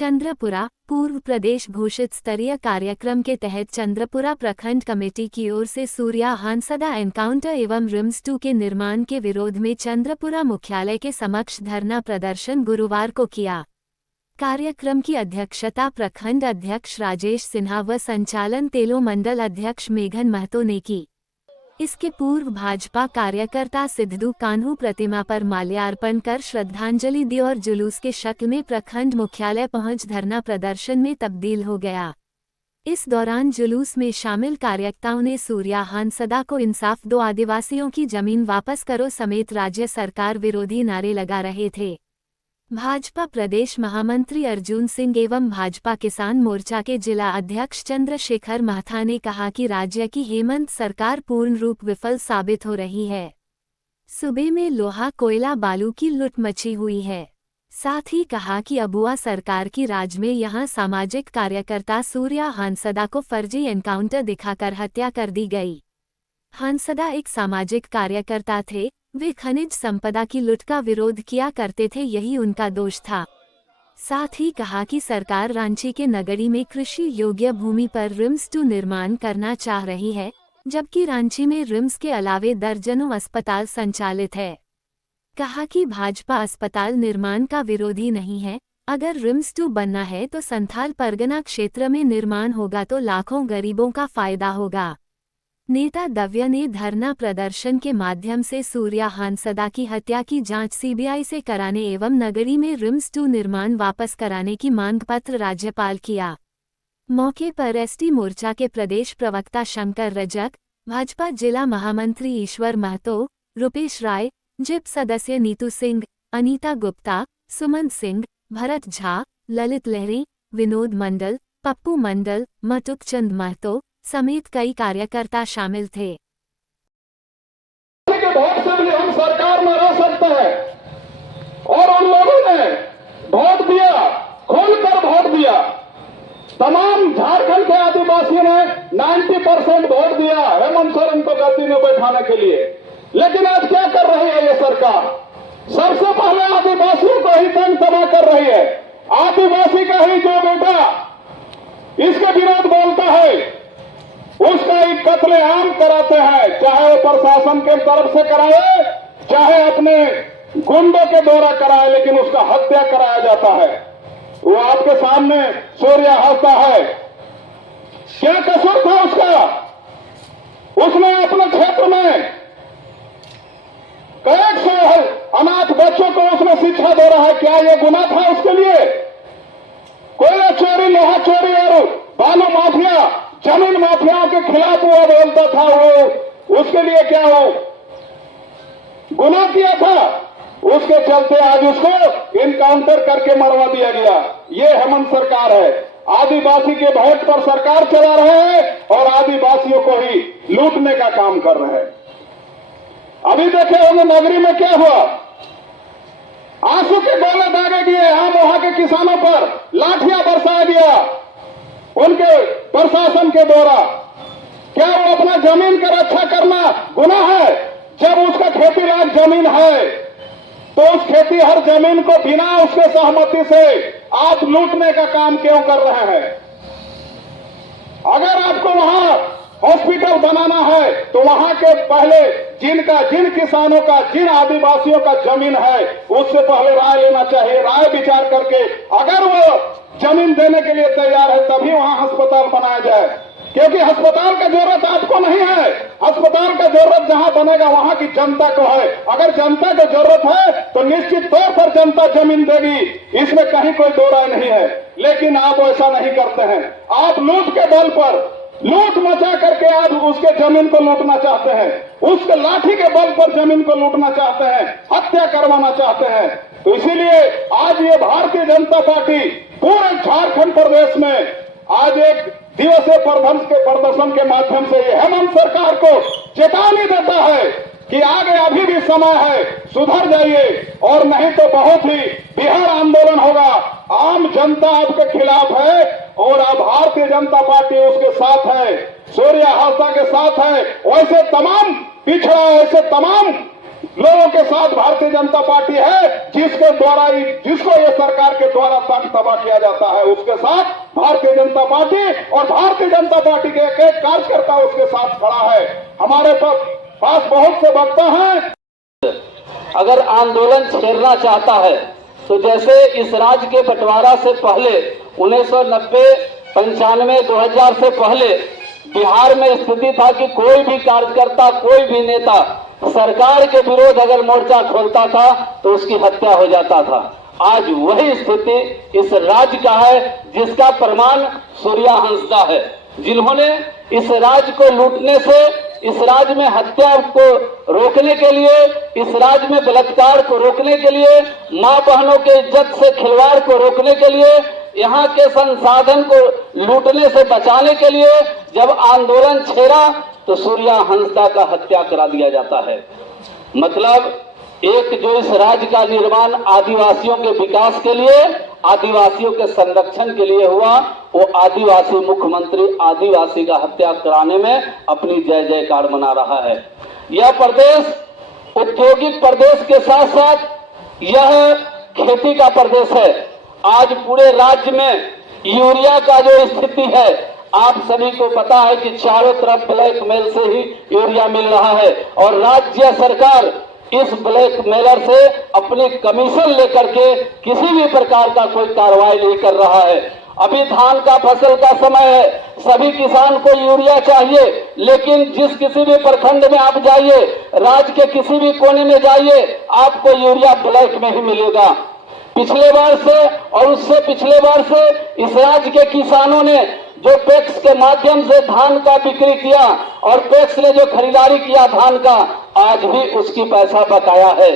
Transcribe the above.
चंद्रपुरा पूर्व प्रदेश भूषित स्तरीय कार्यक्रम के तहत चंद्रपुरा प्रखंड कमेटी की ओर से सूर्या हांसदा एनकाउंटर एवं रिम्स 2 के निर्माण के विरोध में चंद्रपुरा मुख्यालय के समक्ष धरना प्रदर्शन गुरुवार को किया। कार्यक्रम की अध्यक्षता प्रखंड अध्यक्ष राजेश सिन्हा व संचालन तेलो मंडल अध्यक्ष मेघन महतो ने की। इसके पूर्व भाजपा कार्यकर्ता सिद्धू कान्हू प्रतिमा पर माल्यार्पण कर श्रद्धांजलि दी और जुलूस के शक्ल में प्रखंड मुख्यालय पहुंच धरना प्रदर्शन में तब्दील हो गया। इस दौरान जुलूस में शामिल कार्यकर्ताओं ने सूर्या हांसदा को इंसाफ दो, आदिवासियों की जमीन वापस करो समेत राज्य सरकार विरोधी नारे लगा रहे थे। भाजपा प्रदेश महामंत्री अर्जुन सिंह एवं भाजपा किसान मोर्चा के जिला अध्यक्ष चंद्रशेखर महथा ने कहा कि राज्य की हेमंत सरकार पूर्ण रूप विफल साबित हो रही है। सूबे में लोहा कोयला बालू की लूट मची हुई है। साथ ही कहा कि अबुआ सरकार की राज में यहां सामाजिक कार्यकर्ता सूर्या हांसदा को फर्जी एनकाउंटर दिखाकर हत्या कर दी गई। हांसदा एक सामाजिक कार्यकर्ता थे। वे खनिज संपदा की लूट का विरोध किया करते थे, यही उनका दोष था। साथ ही कहा कि सरकार रांची के नगरी में कृषि योग्य भूमि पर रिम्स 2 निर्माण करना चाह रही है, जबकि रांची में रिम्स के अलावे दर्जनों अस्पताल संचालित है। कहा कि भाजपा अस्पताल निर्माण का विरोधी नहीं है। अगर रिम्स 2 बनना है तो संथाल परगना क्षेत्र में निर्माण होगा तो लाखों गरीबों का फायदा होगा। नेता दव्य ने धरना प्रदर्शन के माध्यम से सूर्या हांसदा की हत्या की जांच सीबीआई से कराने एवं नगरी में रिम्स 2 निर्माण वापस कराने की मांग पत्र राज्यपाल किया। मौके पर एसटी मोर्चा के प्रदेश प्रवक्ता शंकर रजक, भाजपा जिला महामंत्री ईश्वर महतो, रुपेश राय, जिप सदस्य नीतू सिंह, अनीता गुप्ता, सुमंत सिंह, भरत झा, ललित लहरी, विनोद मंडल, पप्पू मंडल, मटुक चंद महतो समेत कई कार्यकर्ता शामिल थे। वोट से भी हम सरकार में रह सकते हैं और उन लोगों ने वोट दिया, खोलकर वोट दिया। तमाम झारखंड के आदिवासियों ने 90% वोट दिया हेमंत सोरेन को गद्दी में बैठाने के लिए। लेकिन आज क्या कर रही है ये सरकार? सबसे पहले आदिवासियों को ही तंग तबाह कर रही है। आदिवासी का ही जो बेटा इसके विरोध बोलता है उसका ही कत्लेआम कराते हैं, चाहे वो प्रशासन के तरफ से कराए, चाहे अपने गुंडों के द्वारा कराए, लेकिन उसका हत्या कराया जाता है। वो आपके सामने सूर्या हंसता है। क्या कसूर था उसका? उसने अपने क्षेत्र में कई सौ अनाथ बच्चों को उसने शिक्षा दे रहा है। क्या ये गुनाह था उसके लिए? कोयला चोरी, लोहा चोरी और बालू माफिया, जमीन माफियाओं के खिलाफ वो बोलता था। वो उसके लिए क्या वो गुनाह किया था? उसके चलते आज उसको इनकाउंटर करके मरवा दिया गया। ये हेमंत सरकार है। आदिवासी के वोट पर सरकार चला रहे हैं और आदिवासियों को ही लूटने का काम कर रहे हैं। अभी देखे होंगे नगरी में क्या हुआ। आंसू के गोले दागे गए। हम वहां के किसानों पर लाठियां बरसाया गया उनके प्रशासन के द्वारा। क्या वो अपना जमीन का रक्षा करना गुनाह है? जब उसका खेती लायक जमीन है तो उस खेती हर जमीन को बिना उसके सहमति से आप लूटने का काम क्यों कर रहे हैं? अगर आपको वहां हॉस्पिटल बनाना है तो वहां के पहले जिन किसानों का, जिन आदिवासियों का जमीन है उससे पहले राय लेना चाहिए। राय विचार करके अगर वो जमीन देने के लिए तैयार है तभी वहां अस्पताल बनाया जाए। क्योंकि अस्पताल का जरूरत आपको नहीं है। अस्पताल का जरूरत जहां बनेगा वहां की जनता को है। अगर जनता को जरूरत है तो निश्चित तौर पर जनता जमीन देगी, इसमें कहीं कोई दो राय नहीं है। लेकिन आप ऐसा नहीं करते हैं। आप लूट के बल पर लूट मचा करके आप उसके जमीन को लूटना चाहते हैं, उसके लाठी के बल पर जमीन को लूटना चाहते हैं, हत्या करवाना चाहते हैं। तो इसीलिए आज ये भारतीय जनता पार्टी पूरे झारखंड प्रदेश में आज एक दिवसीय प्रदर्शन के माध्यम से ये हेमंत सरकार को चेतावनी देता है कि आगे अभी भी समय है, सुधर जाइए और नहीं तो बहुत ही बिहार आंदोलन होगा। आम जनता आपके खिलाफ है और अब भारतीय जनता पार्टी उसके साथ है, सूर्या हांसदा के साथ है। वैसे तमाम पिछड़ा, ऐसे तमाम लोगों के साथ भारतीय जनता पार्टी है, जिसको ये सरकार के द्वारा तंग तबाह किया जाता है, उसके साथ भारतीय जनता पार्टी और भारतीय जनता पार्टी के एक एक कार्यकर्ता उसके साथ खड़ा है। हमारे पास बहुत से वक्ता हैं। अगर आंदोलन छेड़ना चाहता है तो जैसे इस राज्य के बंटवारा से पहले 1990, 95, 2000 से पहले बिहार में स्थिति था कि कोई भी कार्यकर्ता, कोई भी नेता सरकार के विरोध अगर मोर्चा खोलता था तो उसकी हत्या हो जाता था। आज वही स्थिति इस राज्य का है, जिसका प्रमाण सूर्या हंसदा है, जिन्होंने इस राज्य को लूटने से, इस राज्य में हत्या को रोकने के लिए, इस राज्य में बलात्कार को रोकने के लिए, मां बहनों के इज्जत से खिलवाड़ को रोकने के लिए, यहाँ के संसाधन को लूटने से बचाने के लिए जब आंदोलन छेड़ा तो सूर्या हंसदा का हत्या करा दिया जाता है। मतलब एक जो इस राज्य का निर्माण आदिवासियों के विकास के लिए, आदिवासियों के संरक्षण के लिए हुआ, वो आदिवासी मुख्यमंत्री आदिवासी का हत्या कराने में अपनी जय जयकार मना रहा है। यह प्रदेश औद्योगिक प्रदेश के साथ साथ यह खेती का प्रदेश है। आज पूरे राज्य में यूरिया का जो स्थिति है, आप सभी को पता है कि चारों तरफ ब्लैक मेल से ही यूरिया मिल रहा है और राज्य सरकार इस ब्लैक मेलर से अपनी कमीशन लेकर के किसी भी प्रकार का कोई कार्रवाई नहीं कर रहा है। अभी धान का फसल का समय है, सभी किसान को यूरिया चाहिए, लेकिन जिस किसी भी प्रखंड में आप जाइए, राज्य के किसी भी कोने में जाइए, आपको यूरिया ब्लैक में ही मिलेगा। पिछले बार से और उससे पिछले बार से इस राज्य के किसानों ने जो पैक्स के माध्यम से धान का बिक्री किया और पैक्स ने जो खरीदारी किया धान का, आज भी उसकी पैसा बकाया है।